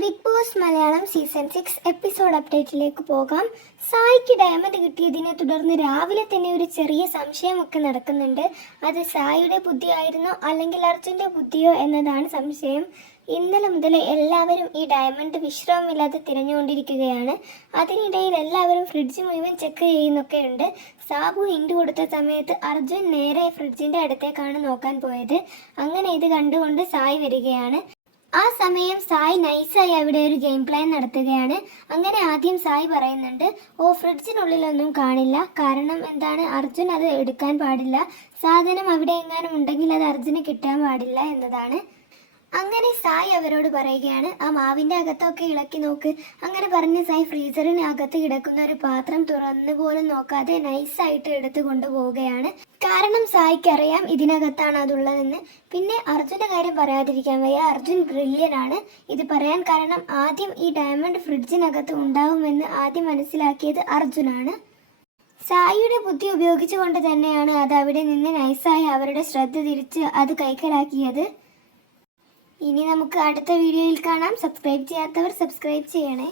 Big Boss Malayalam season 6 episode അപ്ഡേറ്റിലേക്ക് പോകാം. സായിക്ക് ഡയമണ്ട് കിട്ടിയതിനെ തുടർന്ന് രാവിലെ തന്നെ ഒരു ചെറിയ സംശയമൊക്കെ നടക്കുന്നുണ്ട്. അത് സായിയുടെ ബുദ്ധിയായിരുന്നോ അല്ലെങ്കിൽ അർജുൻ്റെ ബുദ്ധിയോ എന്നതാണ് സംശയം. ഇന്നലെ മുതൽ എല്ലാവരും ഈ ഡയമണ്ട് വിശ്രമമില്ലാതെ തിരഞ്ഞുകൊണ്ടിരിക്കുകയാണ്. അതിനിടയിൽ എല്ലാവരും ഫ്രിഡ്ജ് മുഴുവൻ ചെക്ക് ചെയ്യുന്നൊക്കെയുണ്ട്. സാബു ഹിൻഡ് കൊടുത്ത സമയത്ത് അർജുൻ നേരെ ഫ്രിഡ്ജിൻ്റെ അടുത്തേക്കാണ് നോക്കാൻ പോയത്. അങ്ങനെ ഇത് കണ്ടുകൊണ്ട് സായി വരികയാണ്. ആ സമയം സായി നൈസായി അവിടെ ഒരു ഗെയിം പ്ലാൻ നടത്തുകയാണ്. അങ്ങനെ ആദ്യം സായി പറയുന്നുണ്ട്, ഫ്രിഡ്ജിനുള്ളിലൊന്നും കാണില്ല, കാരണം എന്താണ്, അർജുൻ അത് എടുക്കാൻ പാടില്ല, സാധനം അവിടെ എങ്ങാനും ഉണ്ടെങ്കിൽ അത് അർജുന് കിട്ടാൻ പാടില്ല എന്നതാണ്. അങ്ങനെ സായി അവരോട് പറയുകയാണ്, ആ മാവിൻ്റെ അകത്തൊക്കെ ഇളക്കി നോക്ക്. അങ്ങനെ പറഞ്ഞ് സായി ഫ്രീസറിന് അകത്ത് കിടക്കുന്ന ഒരു പാത്രം തുറന്നു പോലും നോക്കാതെ നൈസായിട്ട് എടുത്തു കൊണ്ടുപോവുകയാണ്. കാരണം സായിക്കറിയാം ഇതിനകത്താണ് അതുള്ളതെന്ന്. പിന്നെ അർജുൻ്റെ കാര്യം പറയാതിരിക്കാൻ വയ്യ. അർജുൻ ബ്രില്യനാണ്. ഇത് പറയാൻ കാരണം ആദ്യം ഈ ഡയമണ്ട് ഫ്രിഡ്ജിനകത്ത് ഉണ്ടാവുമെന്ന് ആദ്യം മനസ്സിലാക്കിയത് അർജുനാണ്. സായിയുടെ ബുദ്ധി ഉപയോഗിച്ചുകൊണ്ട് തന്നെയാണ് അത് അവിടെ നിന്ന് നൈസായി അവരുടെ ശ്രദ്ധ തിരിച്ച് അത് കൈക്കലാക്കിയത്. ഇനി നമുക്ക് അടുത്ത വീഡിയോയിൽ കാണാം. സബ്സ്ക്രൈബ് ചെയ്യാത്തവർ സബ്സ്ക്രൈബ് ചെയ്യണേ.